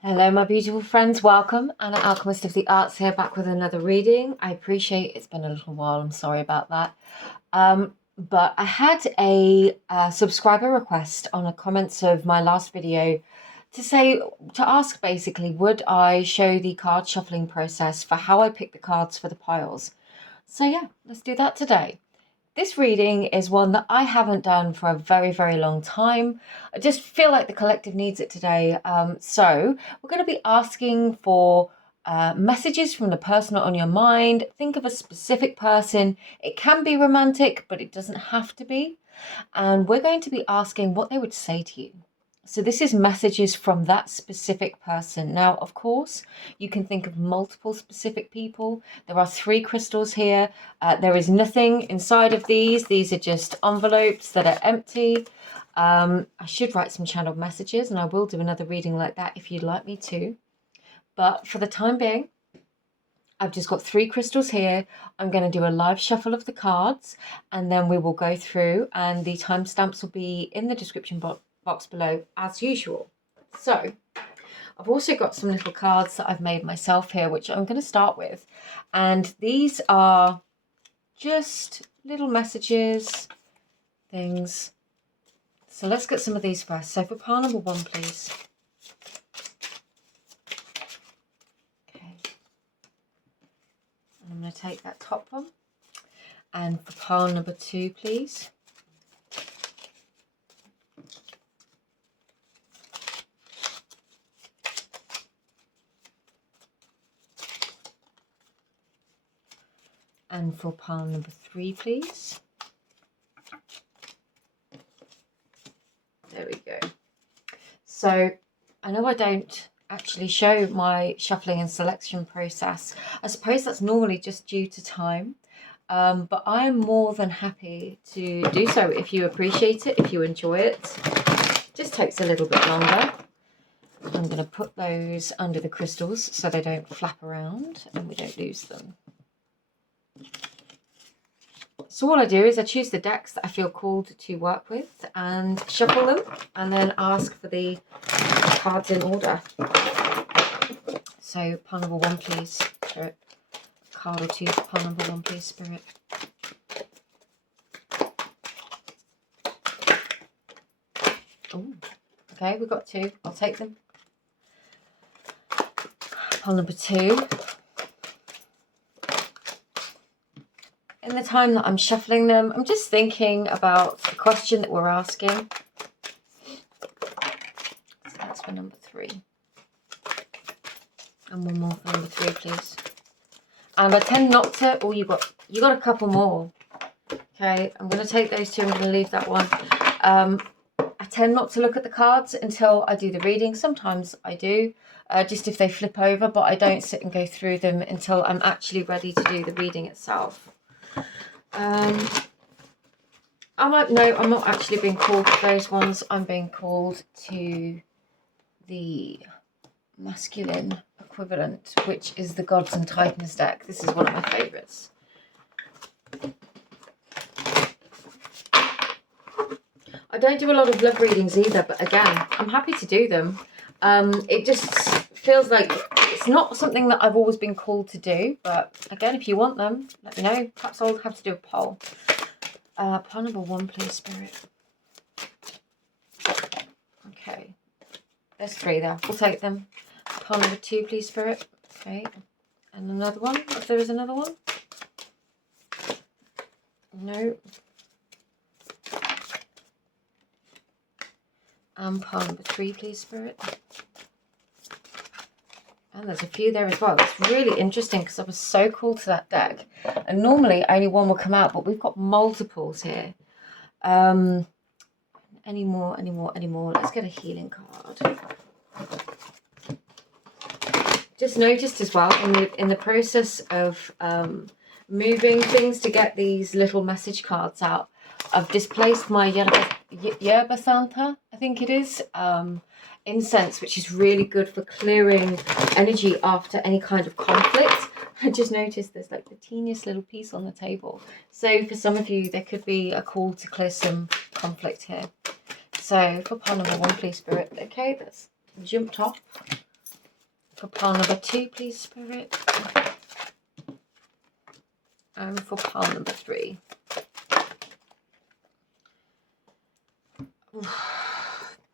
Hello, my beautiful friends. Welcome. Anna, Alchemist of the Arts, here, back with another reading. I appreciate it's been a little while. I'm sorry about that. But I had a subscriber request on the comments of my last video to ask basically, would I show the card shuffling process for how I pick the cards for the piles? So yeah, let's do that today. This reading is one that I haven't done for a very, very long time. I just feel like the collective needs it today. So we're going to be asking for messages from the person on your mind. Think of a specific person. It can be romantic, but it doesn't have to be. And we're going to be asking what they would say to you. So this is messages from that specific person. Now, of course, you can think of multiple specific people. There are 3 crystals here. There is nothing inside of these. These are just envelopes that are empty. I should write some channeled messages, and I will do another reading like that if you'd like me to. But for the time being, I've just got 3 crystals here. I'm going to do a live shuffle of the cards, and then we will go through, and the timestamps will be in the description box below as usual. So I've also got some little cards that I've made myself here, which I'm going to start with, and these are just little messages, things. So let's get some of these first. So for pile number 1, please. Okay, and I'm going to take that top one, and for pile number 2, please. And for pile number 3, please. There we go. So I know I don't actually show my shuffling and selection process. I suppose that's normally just due to time. But I am more than happy to do so if you appreciate it, if you enjoy it. It just takes a little bit longer. I'm going to put those under the crystals so they don't flap around and we don't lose them. So all I do is I choose the decks that I feel called to work with and shuffle them, and then ask for the cards in order. So pile number 1, please, Spirit. Card or 2 for pile number 1, please, Spirit. Oh, okay, we've got 2. I'll take them. Pile number 2. In the time that I'm shuffling them, I'm just thinking about the question that we're asking. So that's for number 3. And one more for number 3, please. And I tend not to... Oh, you got a couple more. Okay, I'm going to take those 2. I'm going to leave that one. I tend not to look at the cards until I do the reading. Sometimes I do, just if they flip over, but I don't sit and go through them until I'm actually ready to do the reading itself. I'm not actually being called to those ones. I'm being called to the masculine equivalent, which is the Gods and Titans deck. This is one of my favourites. I don't do a lot of love readings either, but again, I'm happy to do them. It just feels like it's not something that I've always been called to do, but again, if you want them, let me know. Perhaps I'll have to do a poll. Pile number 1, please, Spirit. Okay, there's 3 there. We'll take them. Pile number 2, please, Spirit. Okay, and another one, if there is another one. No. And pile number 3, please, Spirit. And there's a few there as well. It's really interesting because I was so called to that deck. And normally only one will come out, but we've got multiples here. Any more? Let's get a healing card. Just noticed as well in the process of moving things to get these little message cards out, I've displaced my Yerba Santa, I think it is, incense, which is really good for clearing energy after any kind of conflict. I just noticed there's like the teeniest little piece on the table. So for some of you, there could be a call to clear some conflict here. So for pile number 1, please, Spirit. Okay, that's jumped off. For pile number 2, please, Spirit. And for pile number 3.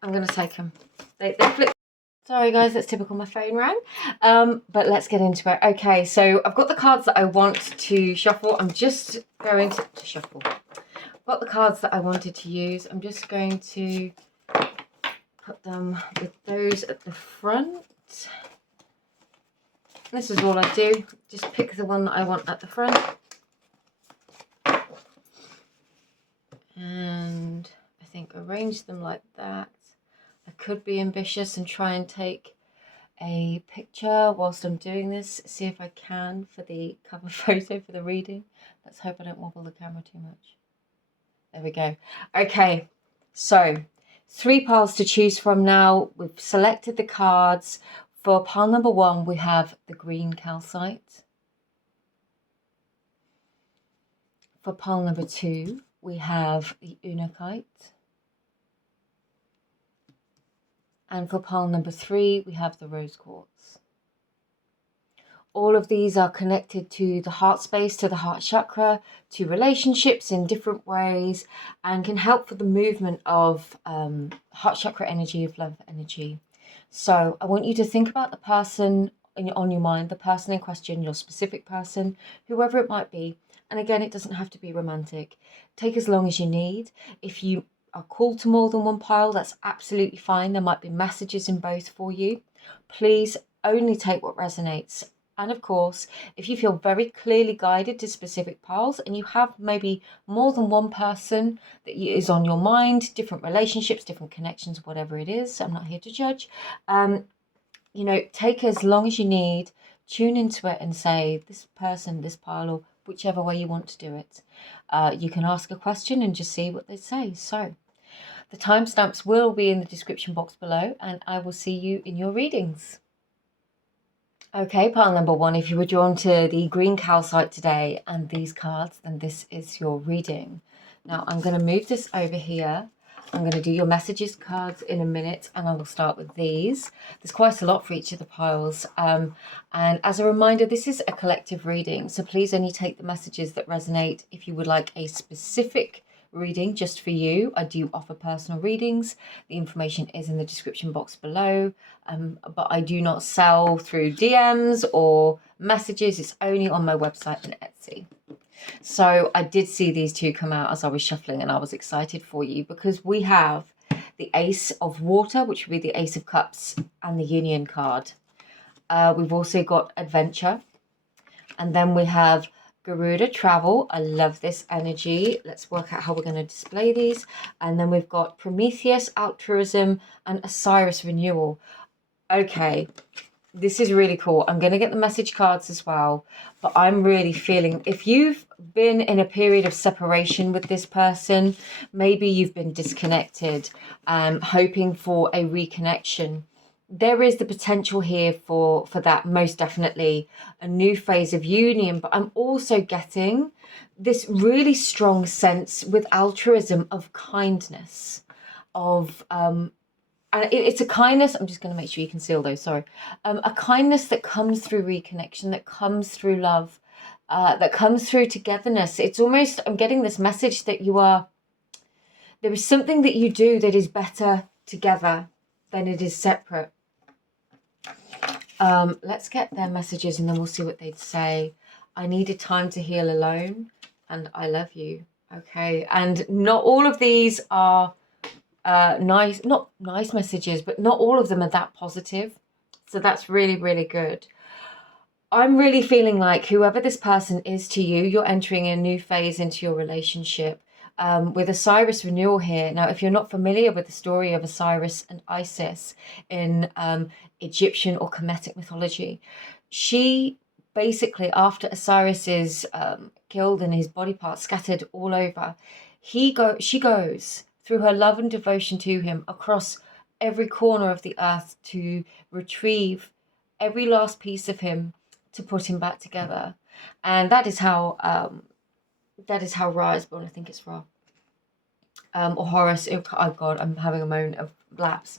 I'm going to take them. They flip. Sorry guys, that's typical, my phone rang. But let's get into it. Okay, so I've got the cards that I want to shuffle. I'm just going to shuffle. I've got the cards that I wanted to use. I'm just going to put them with those at the front. This is all I do. Just pick the one that I want at the front. And I think arrange them like that. I could be ambitious and try and take a picture whilst I'm doing this. See if I can for the cover photo for the reading. Let's hope I don't wobble the camera too much. There we go. Okay, so 3 piles to choose from now. We've selected the cards. For pile number 1, we have the green calcite. For pile number 2, we have the unakite. And for pile number 3, we have the rose quartz. All of these are connected to the heart space, to the heart chakra, to relationships in different ways, and can help for the movement of heart chakra energy, of love energy. So I want you to think about the person on your mind, the person in question, your specific person, whoever it might be. And again, it doesn't have to be romantic. Take as long as you need. If you are called to more than one pile, that's absolutely fine. There might be messages in both for you. Please only take what resonates. And of course, if you feel very clearly guided to specific piles and you have maybe more than one person that is on your mind, different relationships, different connections, whatever it is, I'm not here to judge, you know, take as long as you need, tune into it and say, this person, this pile, or whichever way you want to do it. You can ask a question and just see what they say. So the timestamps will be in the description box below, and I will see you in your readings. Okay, pile number 1, if you were drawn to the green calcite today and these cards, then this is your reading. Now I'm going to move this over here. I'm going to do your messages cards in a minute, and I will start with these. There's quite a lot for each of the piles. And as a reminder, this is a collective reading, so please only take the messages that resonate. If you would like a specific reading just for you, I do offer personal readings. The information is in the description box below, but I do not sell through DMs or messages. It's only on my website and Etsy. So I did see these 2 come out as I was shuffling, and I was excited for you because we have the Ace of Water, which would be the Ace of Cups, and the Union card. We've also got Adventure, and then we have Garuda, Travel. I love this energy. Let's work out how we're going to display these. And then we've got Prometheus, Altruism, and Osiris, Renewal. Okay, this is really cool. I'm going to get the message cards as well, but I'm really feeling, if you've been in a period of separation with this person, maybe you've been disconnected, hoping for a reconnection. There is the potential here for that, most definitely, a new phase of union. But I'm also getting this really strong sense with altruism of kindness, of and it's a kindness. I'm just going to make sure you can see all those. Sorry, a kindness that comes through reconnection, that comes through love, that comes through togetherness. It's almost, I'm getting this message that there is something that you do that is better together than it is separate. Let's get their messages and then we'll see what they'd say. I needed time to heal alone, and I love you. Okay, and not all of these are not nice messages, but not all of them are that positive. So that's really, really good. I'm really feeling like whoever this person is to you, you're entering a new phase into your relationship. With Osiris Renewal here. Now, if you're not familiar with the story of Osiris and Isis in Egyptian or Kemetic mythology, she basically, after Osiris is killed and his body parts scattered all over, she goes through her love and devotion to him across every corner of the earth to retrieve every last piece of him to put him back together. And that is how Ra is born. I think it's Ra. Or Horus. Oh God, I'm having a moment of lapse.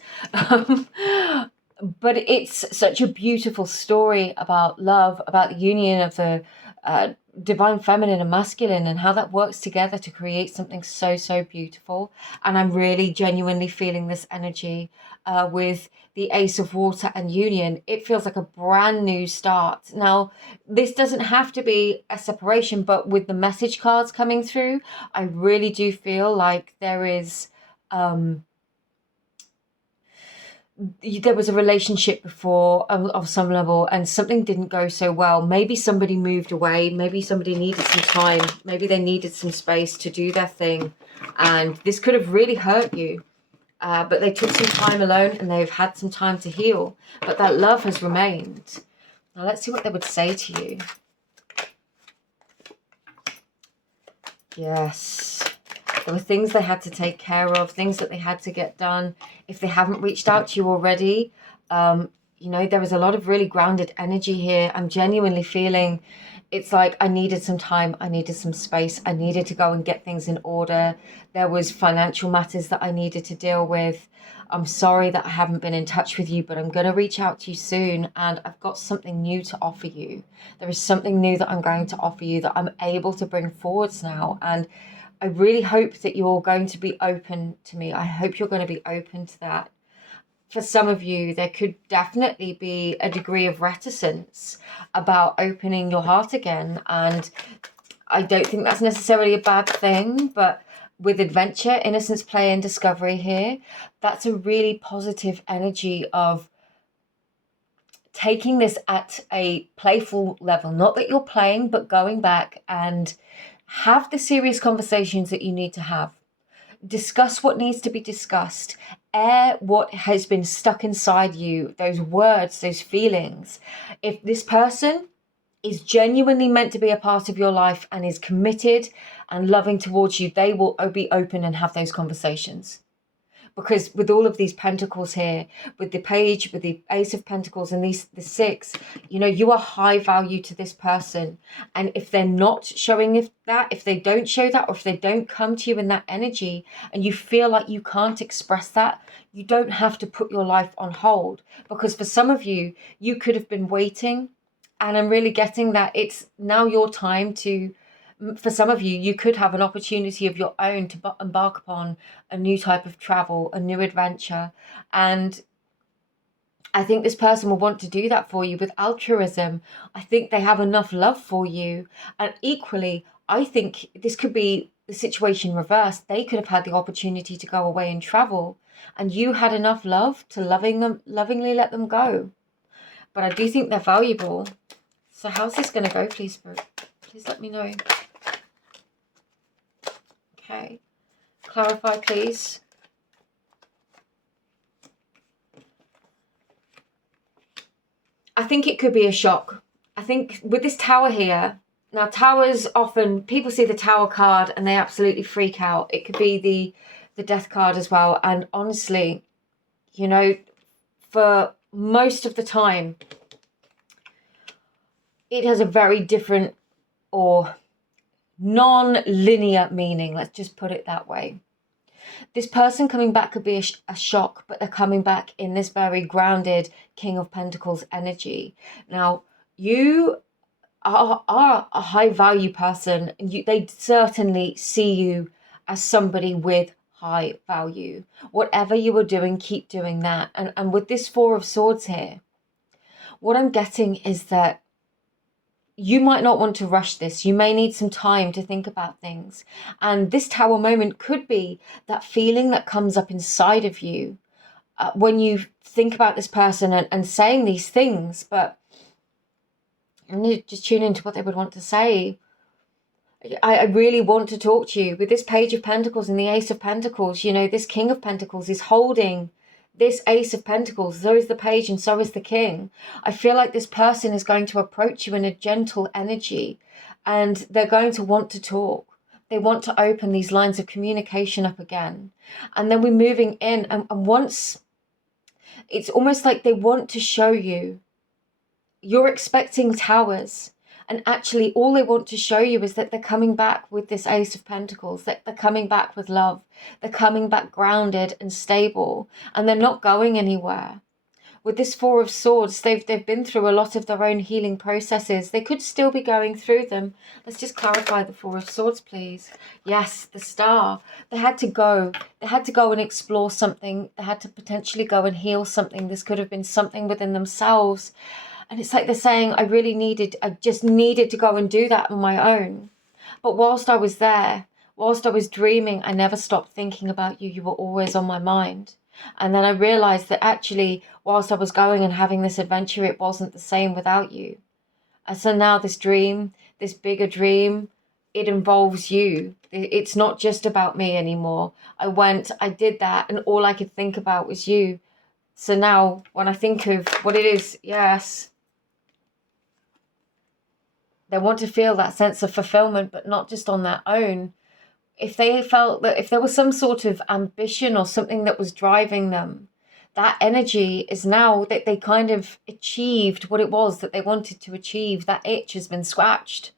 but it's such a beautiful story about love, about the union of the uh, divine feminine and masculine, and how that works together to create something so, so beautiful. And I'm really genuinely feeling this energy with the Ace of Water and Union. It feels like a brand new start. Now, this doesn't have to be a separation, but with the message cards coming through, I really do feel like there is. There was a relationship before of some level, and something didn't go so well. Maybe somebody moved away, maybe somebody needed some time, maybe they needed some space to do their thing, and this could have really hurt you, but they took some time alone and they've had some time to heal, but that love has remained. Now let's see what they would say to you. Yes, there were things they had to take care of, things that they had to get done. If they haven't reached out to you already, there is a lot of really grounded energy here. I'm genuinely feeling it's like I needed some time, I needed some space, I needed to go and get things in order. There was financial matters that I needed to deal with. I'm sorry that I haven't been in touch with you, but I'm going to reach out to you soon, and I've got something new to offer you. There is something new that I'm going to offer you that I'm able to bring forwards now, and I really hope that you're going to be open to me. I hope you're going to be open to that. For some of you, there could definitely be a degree of reticence about opening your heart again. And I don't think that's necessarily a bad thing, but with adventure, innocence, play, and discovery here, that's a really positive energy of taking this at a playful level. Not that you're playing, but going back and have the serious conversations that you need to have. Discuss what needs to be discussed. Air what has been stuck inside you, those words, those feelings. If this person is genuinely meant to be a part of your life and is committed and loving towards you, they will be open and have those conversations. Because with all of these pentacles here, with the page, with the Ace of Pentacles and the six, you are high value to this person. And if they're not showing if they don't show that, or if they don't come to you in that energy and you feel like you can't express that, you don't have to put your life on hold. Because for some of you, you could have been waiting. And I'm really getting that it's now your time to, for some of you, you could have an opportunity of your own to embark upon a new type of travel, a new adventure. And I think this person will want to do that for you with altruism. I think they have enough love for you. And equally, I think this could be the situation reversed. They could have had the opportunity to go away and travel, and you had enough love to lovingly let them go. But I do think they're valuable. So how's this going to go, please, Spirit? Please let me know. Okay. Clarify, please. I think it could be a shock. I think with this tower here, now towers often, people see the tower card and they absolutely freak out. It could be the death card as well. And honestly, for most of the time, it has a very different or non-linear meaning. Let's just put it that way. This person coming back could be a shock, but they're coming back in this very grounded King of Pentacles energy. Now, you are a high value person, and they certainly see you as somebody with high value. Whatever you are doing, keep doing that. And with this Four of Swords here, what I'm getting is that you might not want to rush this. You may need some time to think about things. And this tower moment could be that feeling that comes up inside of you when you think about this person and saying these things. But I need to just tune into what they would want to say. I really want to talk to you. With this Page of Pentacles and the Ace of Pentacles, this King of Pentacles is holding this Ace of Pentacles. So is the Page and so is the King. I feel like this person is going to approach you in a gentle energy, and they're going to want to talk. They want to open these lines of communication up again. And then we're moving in, and once, it's almost like they want to show you. You're expecting towers, and actually all they want to show you is that they're coming back with this Ace of Pentacles, that they're coming back with love. They're coming back grounded and stable, and they're not going anywhere. with this Four of Swords, they've been through a lot of their own healing processes. They could still be going through them. Let's just clarify the Four of Swords, please. Yes, the Star. They had to go. They had to go and explore something. They had to potentially go and heal something. This could have been something within themselves. And it's like they're saying, I just needed to go and do that on my own. But whilst I was there, whilst I was dreaming, I never stopped thinking about you. You were always on my mind. And then I realized that actually, whilst I was going and having this adventure, it wasn't the same without you. And so now this dream, this bigger dream, it involves you. It's not just about me anymore. I did that, and all I could think about was you. So now when I think of what it is, yes, they want to feel that sense of fulfillment, but not just on their own. If they felt that if there was some sort of ambition or something that was driving them, that energy is now that they kind of achieved what it was that they wanted to achieve. That itch has been scratched.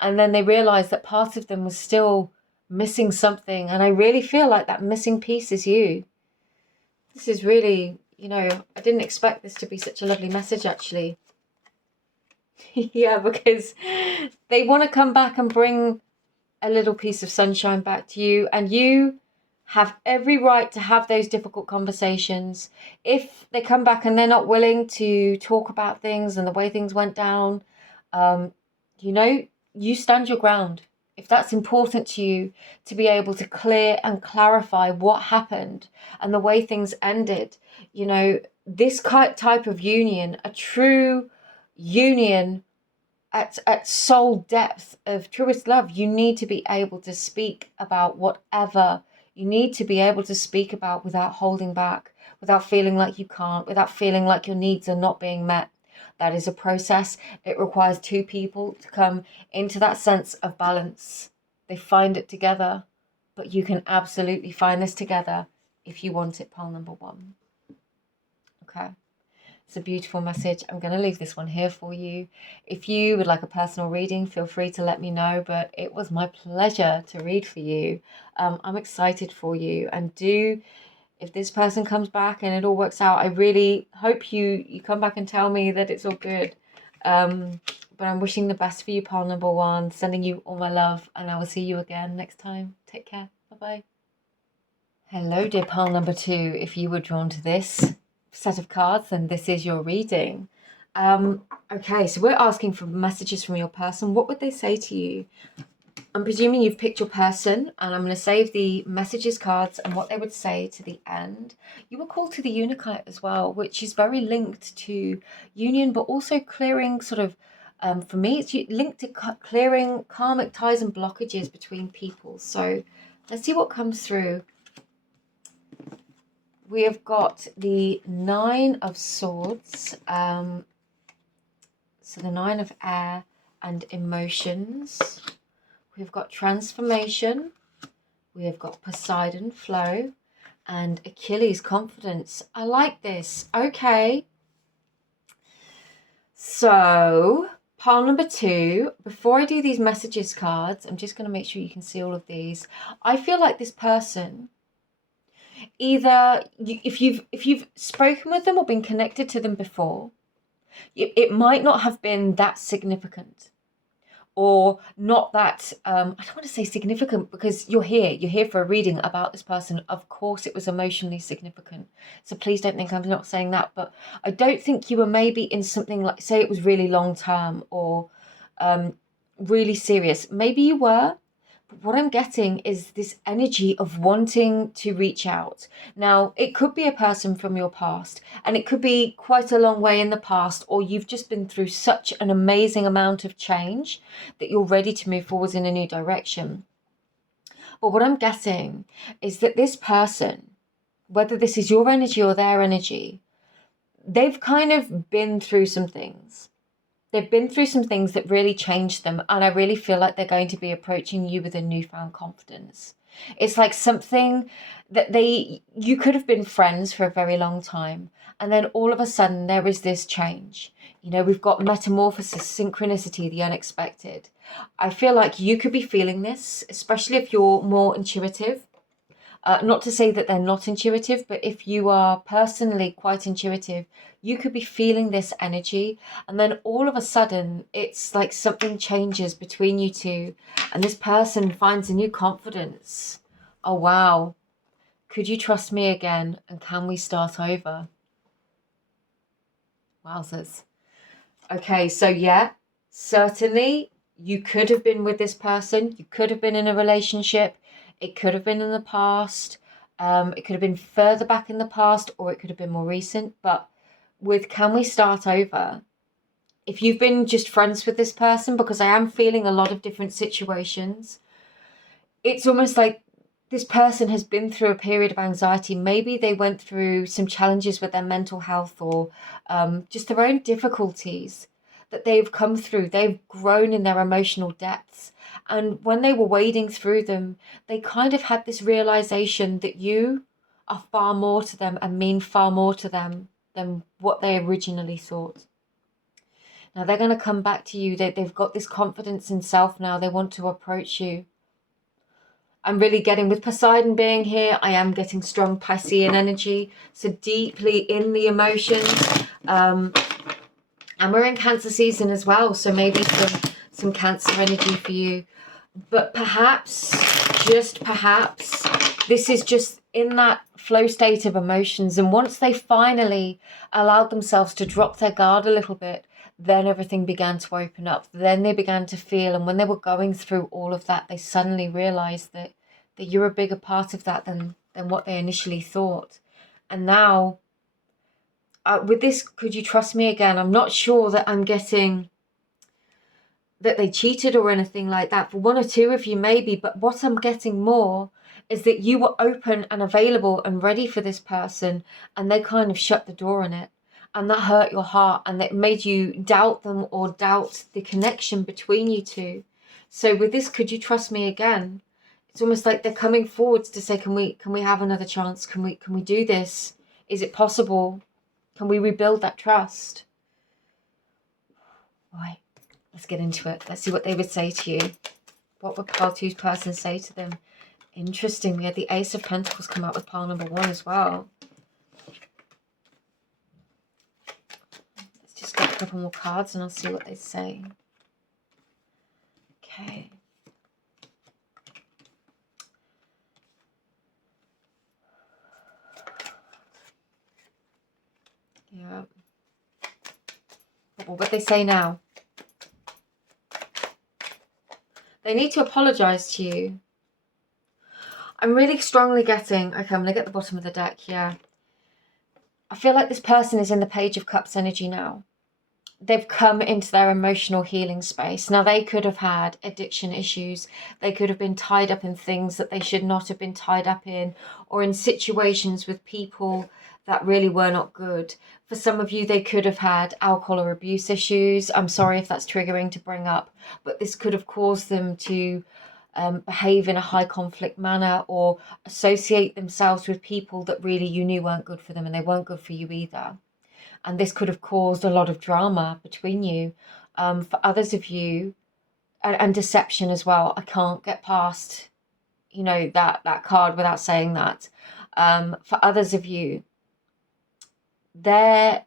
And then they realized that part of them was still missing something. And I really feel like that missing piece is you. This is really, I didn't expect this to be such a lovely message, actually. Yeah, because they want to come back and bring a little piece of sunshine back to you, and you have every right to have those difficult conversations. If they come back and they're not willing to talk about things and the way things went down, you stand your ground. If that's important to you, to be able to clear and clarify what happened and the way things ended, this type of union, a true union at soul depth of truest love, you need to be able to speak about whatever you need to be able to speak about without holding back, without feeling like you can't, without feeling like your needs are not being met. That is a process. It requires two people to come into that sense of balance. They find it together, but you can absolutely find this together if you want it, pile number one. Okay. It's a beautiful message. I'm going to leave this one here for you. If you would like a personal reading, feel free to let me know, but it was my pleasure to read for you. I'm excited for you, and if this person comes back and it all works out, I really hope you come back and tell me that it's all good. But I'm wishing the best for you, pile number one, sending you all my love, and I will see you again next time. Take care. Bye-bye. Hello, dear pile number two. If you were drawn to this set of cards, then this is your reading. Okay, so we're asking for messages from your person. What would they say to you? I'm presuming you've picked your person, and I'm going to save the messages cards and what they would say to the end. You were called to the Unikite as well, which is very linked to union, but also clearing sort of, for me, it's linked to clearing karmic ties and blockages between people. So let's see what comes through. We have got the Nine of Swords, so the Nine of Air and emotions. We've got transformation. We have got Poseidon, flow, and Achilles, confidence. I like this. Okay. So, pile number two. Before I do these messages cards, I'm just going to make sure you can see all of these. I feel like this person, either if you've spoken with them or been connected to them before, it might not have been that significant, or not that I don't want to say significant, because you're here for a reading about this person. Of course it was emotionally significant, so please don't think I'm not saying that, but I don't think you were maybe in something like, say it was really long term or really serious. Maybe you were. What I'm getting is this energy of wanting to reach out. Now, it could be a person from your past, and it could be quite a long way in the past, or you've just been through such an amazing amount of change that you're ready to move forwards in a new direction. But what I'm getting is that this person, whether this is your energy or their energy, they've kind of been through some things. They've been through some things that really changed them, and I really feel like they're going to be approaching you with a newfound confidence. It's like something that you could have been friends for a very long time, and then all of a sudden there is this change. We've got metamorphosis, synchronicity, the unexpected. I feel like you could be feeling this, especially if you're more intuitive. Not to say that they're not intuitive, but if you are personally quite intuitive, you could be feeling this energy, and then all of a sudden it's like something changes between you two, and this person finds a new confidence. Oh wow, could you trust me again, and can we start over? Wowzers. Okay, so yeah, certainly you could have been with this person, you could have been in a relationship, it could have been in the past, it could have been further back in the past, or it could have been more recent. But with can we start over, if you've been just friends with this person, because I am feeling a lot of different situations, it's almost like this person has been through a period of anxiety. Maybe they went through some challenges with their mental health, or just their own difficulties that they've come through. They've grown in their emotional depths. And when they were wading through them, they kind of had this realization that you are far more to them and mean far more to them than what they originally thought. Now they're going to come back to you. They've got this confidence in self now. They want to approach you. I'm really getting, with Poseidon being here, I am getting strong Piscean energy. So deeply in the emotions. And we're in Cancer season as well. So maybe some Cancer energy for you. But perhaps, just perhaps, this is just in that flow state of emotions. And once they finally allowed themselves to drop their guard a little bit, then everything began to open up. Then they began to feel, and when they were going through all of that, they suddenly realized that you're a bigger part of that than what they initially thought. And now, with this, could you trust me again? I'm not sure that I'm getting that they cheated or anything like that. For one or two of you, maybe. But what I'm getting more is that you were open and available and ready for this person, and they kind of shut the door on it. And that hurt your heart, and that made you doubt them or doubt the connection between you two. So with this, could you trust me again? It's almost like they're coming forwards to say, can we have another chance? Can we do this? Is it possible? Can we rebuild that trust? All right, let's get into it. Let's see what they would say to you. What would pile two's person say to them? Interesting. We had the Ace of Pentacles come out with pile number 1 as well. Let's just get a couple more cards and I'll see what they say. Okay. Yeah. What would they say now? They need to apologize to you. I'm really strongly getting... Okay, I'm going to get the bottom of the deck, yeah. I feel like this person is in the Page of Cups energy now. They've come into their emotional healing space. Now, they could have had addiction issues. They could have been tied up in things that they should not have been tied up in, or in situations with people that really were not good. For some of you, they could have had alcohol or abuse issues. I'm sorry if that's triggering to bring up, but this could have caused them to behave in a high conflict manner, or associate themselves with people that really you knew weren't good for them, and they weren't good for you either. And this could have caused a lot of drama between you. For others of you, and deception as well. I can't get past, that card without saying that. For others of you, their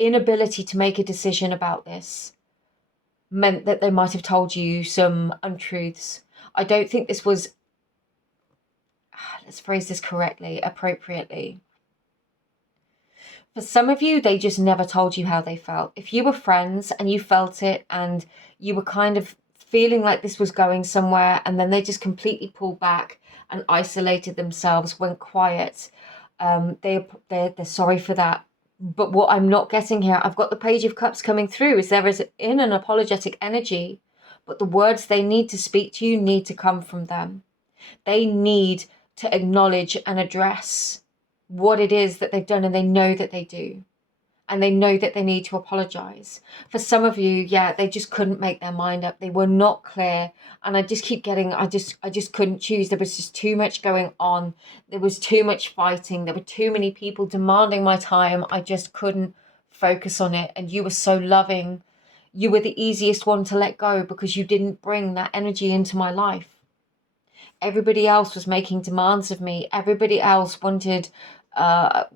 inability to make a decision about this meant that they might have told you some untruths. I don't think this was, let's phrase this correctly, appropriately. For some of you, they just never told you how they felt. If you were friends and you felt it and you were kind of feeling like this was going somewhere, and then they just completely pulled back and isolated themselves, went quiet, they're sorry for that. But what I'm not getting here, I've got the Page of Cups coming through, is there is in an apologetic energy, but the words they need to speak to you need to come from them. They need to acknowledge and address what it is that they've done, and they know that they do. And they know that they need to apologize. For some of you, yeah, they just couldn't make their mind up. They were not clear. And I just keep getting, I just couldn't choose. There was just too much going on. There was too much fighting. There were too many people demanding my time. I just couldn't focus on it. And you were so loving. You were the easiest one to let go because you didn't bring that energy into my life. Everybody else was making demands of me. Everybody else wanted, what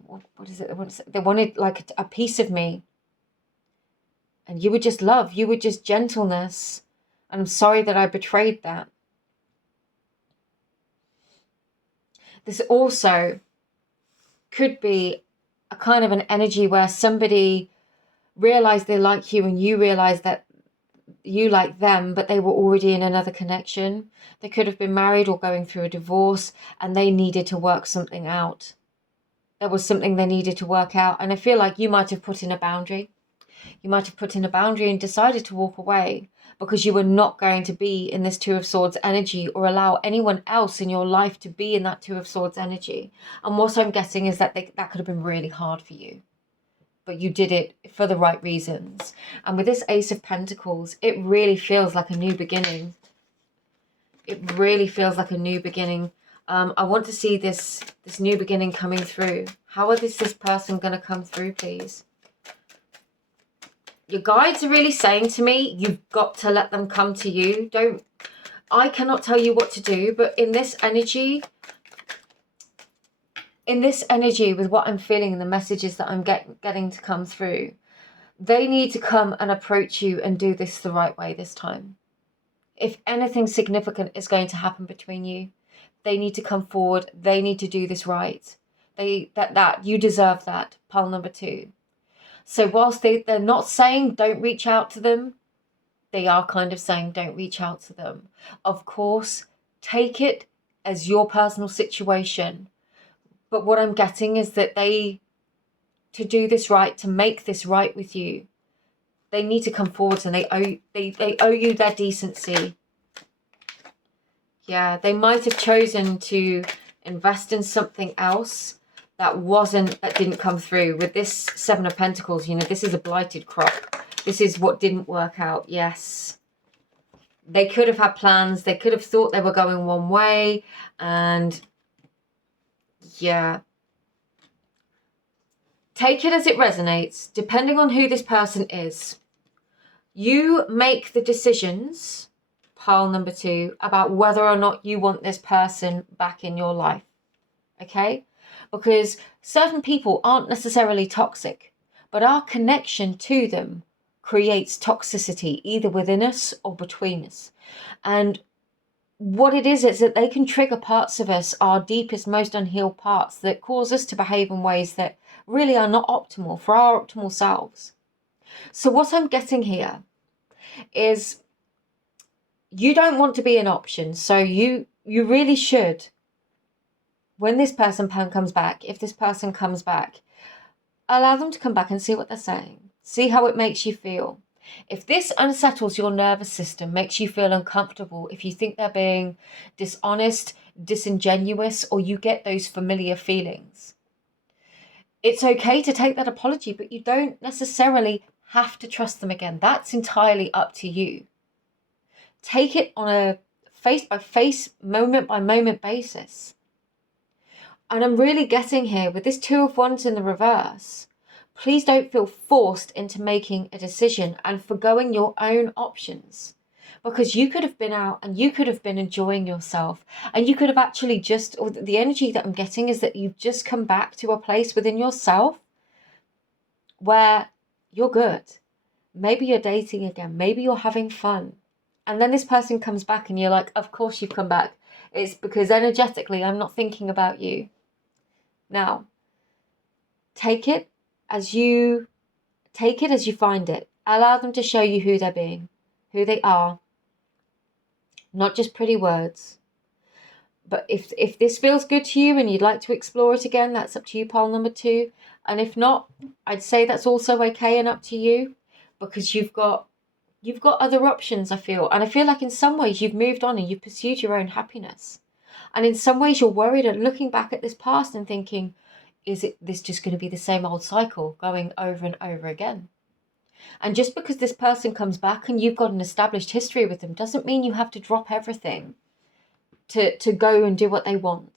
is it? They wanted like a piece of me. And you were just love. You were just gentleness. And I'm sorry that I betrayed that. This also could be a kind of an energy where somebody realized they like you and you realized that you like them, but they were already in another connection. They could have been married or going through a divorce, and they needed to work something out. There was something they needed to work out. And I feel like you might have put in a boundary. You might have put in a boundary and decided to walk away because you were not going to be in this Two of Swords energy or allow anyone else in your life to be in that Two of Swords energy. And what I'm getting is that that could have been really hard for you. But you did it for the right reasons. And with this Ace of Pentacles, it really feels like a new beginning. It really feels like a new beginning. I want to see this new beginning coming through. How is this person going to come through, please? Your guides are really saying to me, you've got to let them come to you. I cannot tell you what to do, but in this energy, with what I'm feeling and the messages that I'm getting to come through, they need to come and approach you and do this the right way this time. If anything significant is going to happen between you, they need to come forward. They need to do this right. You deserve that. Pile number 2. So whilst they're not saying don't reach out to them, they are kind of saying don't reach out to them. Of course, take it as your personal situation. But what I'm getting is that to do this right, to make this right with you, they need to come forward, and they owe you their decency. Yeah, they might have chosen to invest in something else that didn't come through. With this Seven of Pentacles, this is a blighted crop. This is what didn't work out. Yes. They could have had plans. They could have thought they were going one way. And yeah. Take it as it resonates, depending on who this person is. You make the decisions, pile number 2, about whether or not you want this person back in your life. Okay? Because certain people aren't necessarily toxic, but our connection to them creates toxicity either within us or between us. And what it is that they can trigger parts of us, our deepest, most unhealed parts, that cause us to behave in ways that really are not optimal for our optimal selves. So what I'm getting here is you don't want to be an option. So you really should, when this person comes back, if this person comes back, allow them to come back and see what they're saying. See how it makes you feel. If this unsettles your nervous system, makes you feel uncomfortable, if you think they're being dishonest, disingenuous, or you get those familiar feelings, it's okay to take that apology, but you don't necessarily have to trust them again. That's entirely up to you. Take it on a face-by-face, moment-by-moment basis. And I'm really getting here with this Two of Wands in the reverse. Please don't feel forced into making a decision and forgoing your own options. Because you could have been out and you could have been enjoying yourself. And you could have actually or the energy that I'm getting is that you've just come back to a place within yourself where you're good. Maybe you're dating again. Maybe you're having fun. And then this person comes back and you're like, of course you've come back. It's because energetically I'm not thinking about you. Now, take it as you find it. Allow them to show you who they're being, who they are. Not just pretty words. But if this feels good to you and you'd like to explore it again, that's up to you, pile number 2. And if not, I'd say that's also okay and up to you, because you've got other options, I feel. And I feel like in some ways you've moved on and you've pursued your own happiness. And in some ways you're worried and looking back at this past and thinking, is this just going to be the same old cycle going over and over again? And just because this person comes back and you've got an established history with them doesn't mean you have to drop everything to go and do what they want.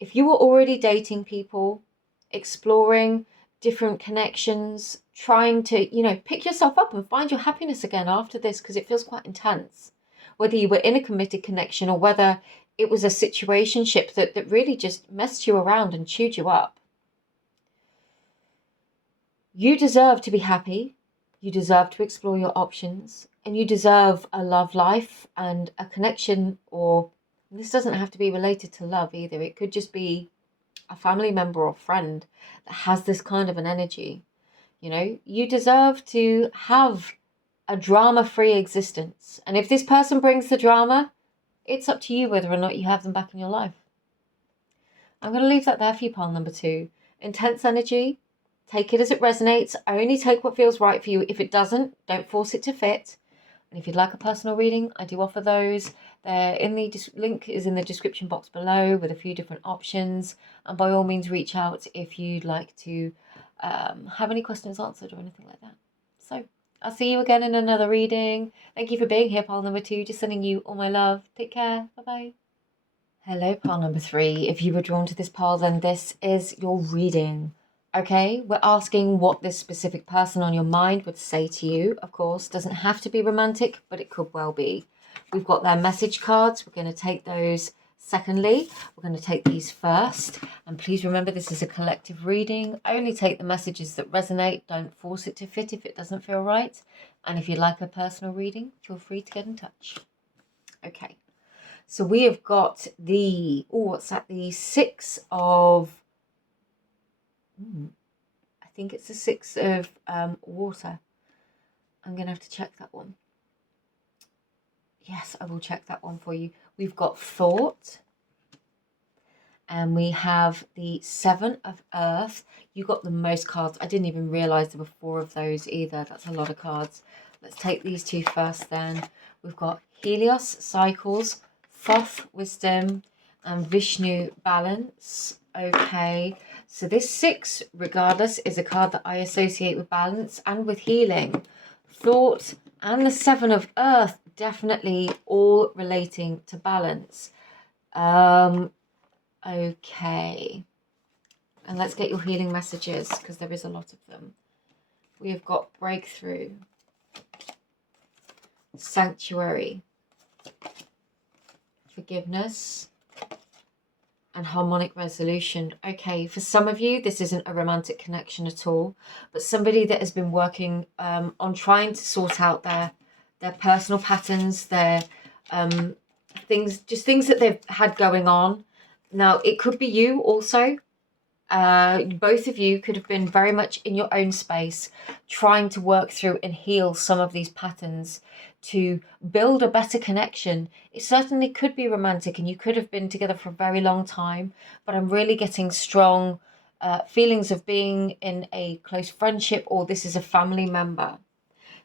If you were already dating people, exploring different connections, trying to, pick yourself up and find your happiness again after this, because it feels quite intense. Whether you were in a committed connection or whether it was a situationship that really just messed you around and chewed you up. You deserve to be happy. You deserve to explore your options. And you deserve a love life and a connection, or this doesn't have to be related to love either. It could just be a family member or friend that has this kind of an energy. You know, you deserve to have a drama-free existence. And if this person brings the drama, it's up to you whether or not you have them back in your life. I'm going to leave that there for you, pile number 2. Intense energy. Take it as it resonates. Only take what feels right for you. If it doesn't, don't force it to fit. And if you'd like a personal reading, I do offer those. They're in the link is in the description box below with a few different options. And by all means, reach out if you'd like to have any questions answered or anything like that. So I'll see you again in another reading. Thank you for being here, pile number 2. Just sending you all my love. Take care. Bye-bye. Hello, pile number 3. If you were drawn to this pile, then this is your reading. Okay, we're asking what this specific person on your mind would say to you. Of course, doesn't have to be romantic, but it could well be. We've got their message cards. We're going to take those secondly. We're going to take these first. And please remember, this is a collective reading. Only take the messages that resonate. Don't force it to fit if it doesn't feel right. And if you'd like a personal reading, feel free to get in touch. Okay, so we have got the, what's that? The 6 of... I think it's the 6 of water. I'm going to have to check that one. Yes, I will check that one for you. We've got thought. And we have the 7 of earth. You got the most cards. I didn't even realise there were 4 of those either. That's a lot of cards. Let's take these 2 first then. We've got Helios, cycles, Thoth, wisdom, and Vishnu, balance. Okay, so this 6, regardless, is a card that I associate with balance and with healing. Thought and the 7 of earth, definitely all relating to balance. Okay, and let's get your healing messages, because there is a lot of them. We have got breakthrough, sanctuary, forgiveness, and harmonic resolution. Okay, for some of you, this isn't a romantic connection at all, but somebody that has been working on trying to sort out their personal patterns, their things that they've had going on. Now, it could be you also. Both of you could have been very much in your own space, trying to work through and heal some of these patterns to build a better connection. It certainly could be romantic and you could have been together for a very long time, but I'm really getting strong feelings of being in a close friendship, or this is a family member.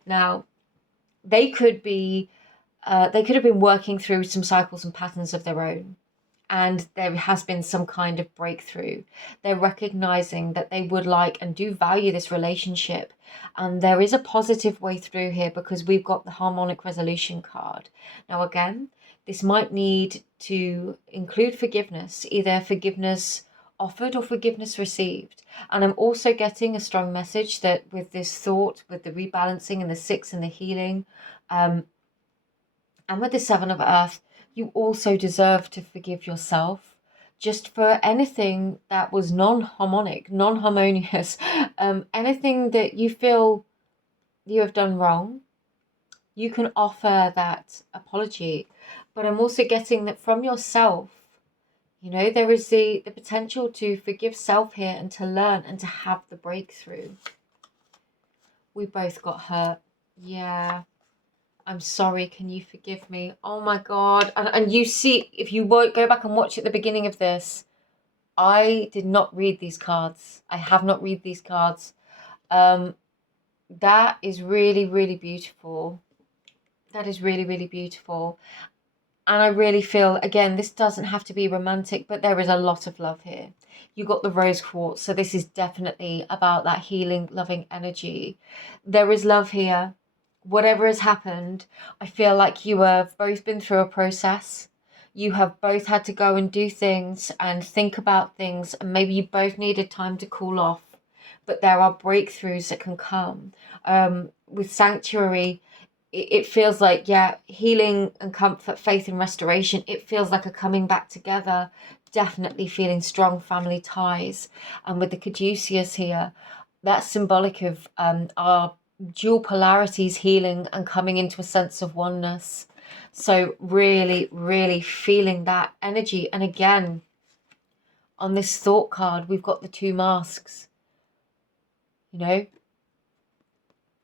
Now, they could have been working through some cycles and patterns of their own. And there has been some kind of breakthrough. They're recognizing that they would like and do value this relationship. And there is a positive way through here, because we've got the harmonic resolution card. Now, again, this might need to include forgiveness, either forgiveness offered or forgiveness received. And I'm also getting a strong message that with this thought, with the rebalancing and the 6 and the healing, and with the 7 of earth, you also deserve to forgive yourself just for anything that was non-harmonious, anything that you feel you have done wrong. You can offer that apology. But I'm also getting that from yourself, you know, there is the potential to forgive self here and to learn and to have the breakthrough. We both got hurt. Yeah. I'm sorry, can you forgive me? Oh my God. And you see, if you won't go back and watch at the beginning of this, I did not read these cards. I have not read these cards. That is really, really beautiful. That is really, really beautiful. And I really feel, again, this doesn't have to be romantic, but there is a lot of love here. You got the rose quartz, so this is definitely about that healing, loving energy. There is love here. Whatever has happened, I feel like you have both been through a process. You have both had to go and do things and think about things, and maybe you both needed time to cool off. But there are breakthroughs that can come. With sanctuary, it feels like, yeah, healing and comfort, faith and restoration. It feels like a coming back together, definitely feeling strong family ties. And with the caduceus here, that's symbolic of our dual polarities healing and coming into a sense of oneness. So really, really feeling that energy. And again, on this thought card, we've got the two masks. You know,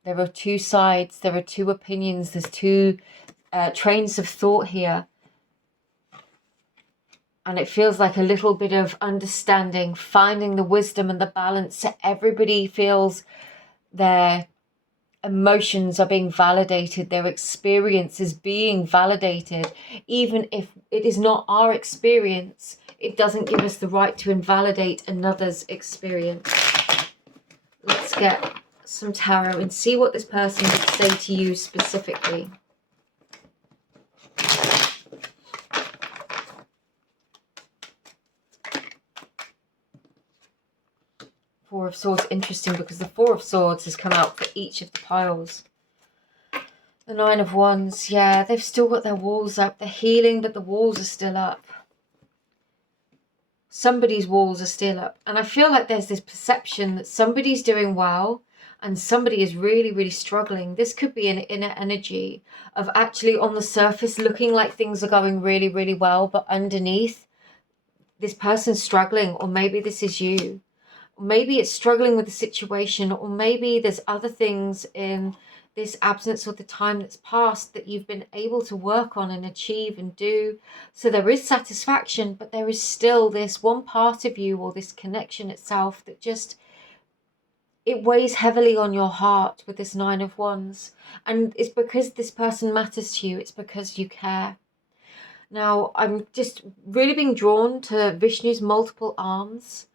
there are two sides, there are two opinions, there's two trains of thought here. And it feels like a little bit of understanding, finding the wisdom and the balance so everybody feels their emotions are being validated, their experience is being validated. Even if it is not our experience, it doesn't give us the right to invalidate another's experience. Let's get some tarot and see what this person would say to you specifically. Four of Swords, interesting because the Four of Swords has come out for each of the piles. The Nine of Wands, yeah, they've still got their walls up. They're healing, but the walls are still up. Somebody's walls are still up. And I feel like there's this perception that somebody's doing well and somebody is really, really struggling. This could be an inner energy of actually on the surface looking like things are going really, really well, but underneath this person's struggling, or maybe this is you. Maybe it's struggling with the situation, or maybe there's other things in this absence or the time that's passed that you've been able to work on and achieve and do. So there is satisfaction, but there is still this one part of you, or this connection itself, that just, it weighs heavily on your heart with this Nine of Wands. And it's because this person matters to you. It's because you care. Now, I'm just really being drawn to Vishnu's multiple arms.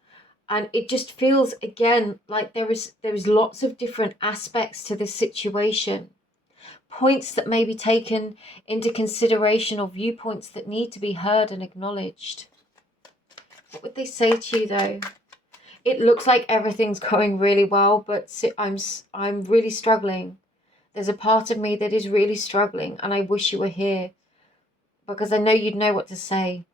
And it just feels, again, like there is lots of different aspects to this situation. Points that may be taken into consideration, or viewpoints that need to be heard and acknowledged. What would they say to you, though? It looks like everything's going really well, but I'm really struggling. There's a part of me that is really struggling, and I wish you were here, because I know you'd know what to say.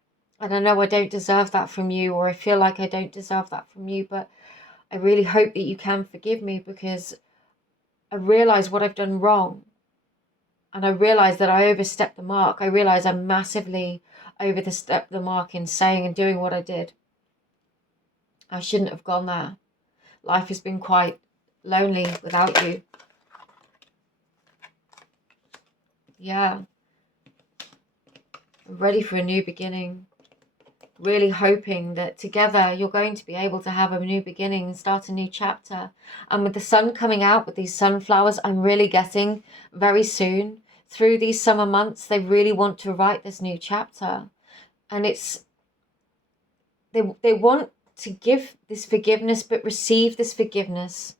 And I know I don't deserve that from you, or I feel like I don't deserve that from you, but I really hope that you can forgive me, because I realise what I've done wrong. And I realise that I overstepped the mark. I realise I massively overstepped the mark in saying and doing what I did. I shouldn't have gone there. Life has been quite lonely without you. Yeah. I'm ready for a new beginning. Really hoping that together you're going to be able to have a new beginning and start a new chapter. And with the sun coming out with these sunflowers, I'm really getting very soon, through these summer months, they really want to write this new chapter. And it's, they want to give this forgiveness, but receive this forgiveness.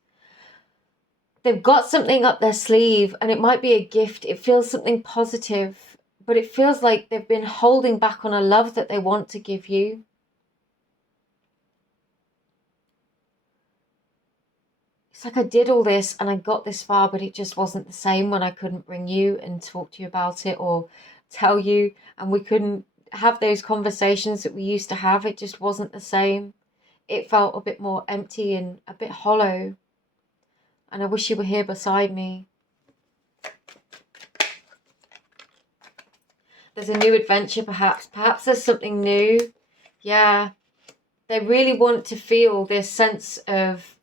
They've got something up their sleeve, and it might be a gift. It feels something positive. But it feels like they've been holding back on a love that they want to give you. It's like I did all this and I got this far, but it just wasn't the same when I couldn't bring you and talk to you about it, or tell you, and we couldn't have those conversations that we used to have. It just wasn't the same. It felt a bit more empty and a bit hollow. And I wish you were here beside me. There's a new adventure, perhaps. Perhaps there's something new. Yeah. They really want to feel this sense of...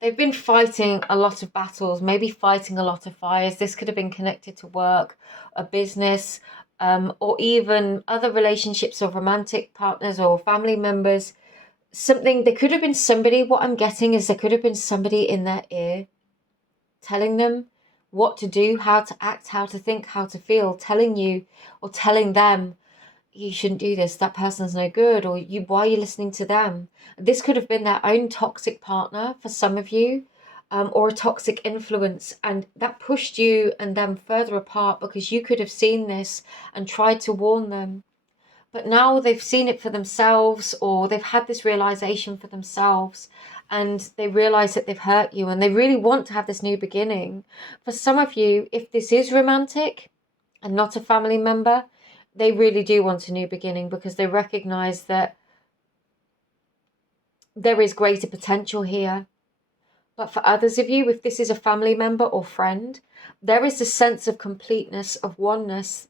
They've been fighting a lot of battles, maybe fighting a lot of fires. This could have been connected to work, a business, or even other relationships or romantic partners or family members. Something, there could have been somebody, what I'm getting is there could have been somebody in their ear telling them what to do, how to act, how to think, how to feel, telling you or telling them, you shouldn't do this, that person's no good, or why are you listening to them? This could have been their own toxic partner for some of you, or a toxic influence, and that pushed you and them further apart, because you could have seen this and tried to warn them. But now they've seen it for themselves, or they've had this realization for themselves, and they realize that they've hurt you and they really want to have this new beginning. For some of you, if this is romantic and not a family member, they really do want a new beginning because they recognize that there is greater potential here. But for others of you, if this is a family member or friend, there is a sense of completeness, of oneness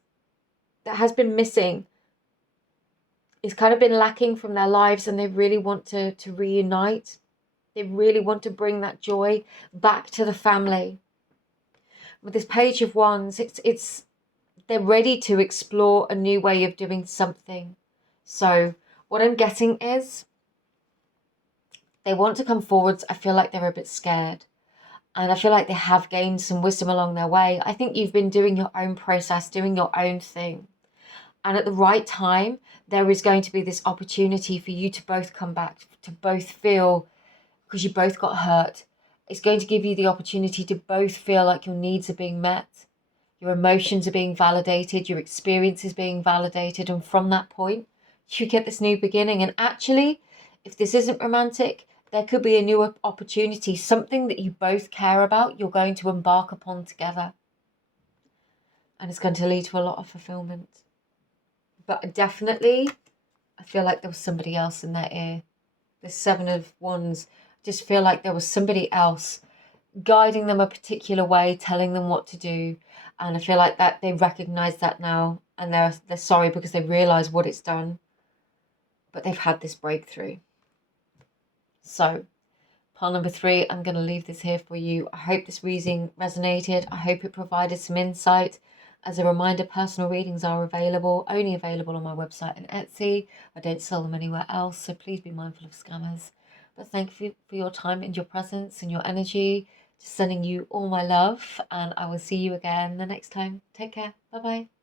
that has been missing. It's kind of been lacking from their lives, and they really want to reunite. They really want to bring that joy back to the family. With this Page of Wands, it's they're ready to explore a new way of doing something. So what I'm getting is they want to come forwards. I feel like they're a bit scared. And I feel like they have gained some wisdom along their way. I think you've been doing your own process, doing your own thing. And at the right time, there is going to be this opportunity for you to both come back, to both feel, because you both got hurt. It's going to give you the opportunity to both feel like your needs are being met. Your emotions are being validated, your experience is being validated. And from that point, you get this new beginning. And actually, if this isn't romantic, there could be a new opportunity, something that you both care about, you're going to embark upon together. And it's going to lead to a lot of fulfillment. But definitely, I feel like there was somebody else in their ear. The Seven of Wands, just feel like there was somebody else guiding them a particular way, telling them what to do. And I feel like that they recognize that now, and they're sorry because they realize what it's done. But they've had this breakthrough. So, pile number 3, I'm going to leave this here for you. I hope this reading resonated. I hope it provided some insight. As a reminder, personal readings are only available on my website and Etsy. I don't sell them anywhere else, so please be mindful of scammers. But thank you for your time and your presence and your energy. Just sending you all my love, and I will see you again the next time. Take care. Bye-bye.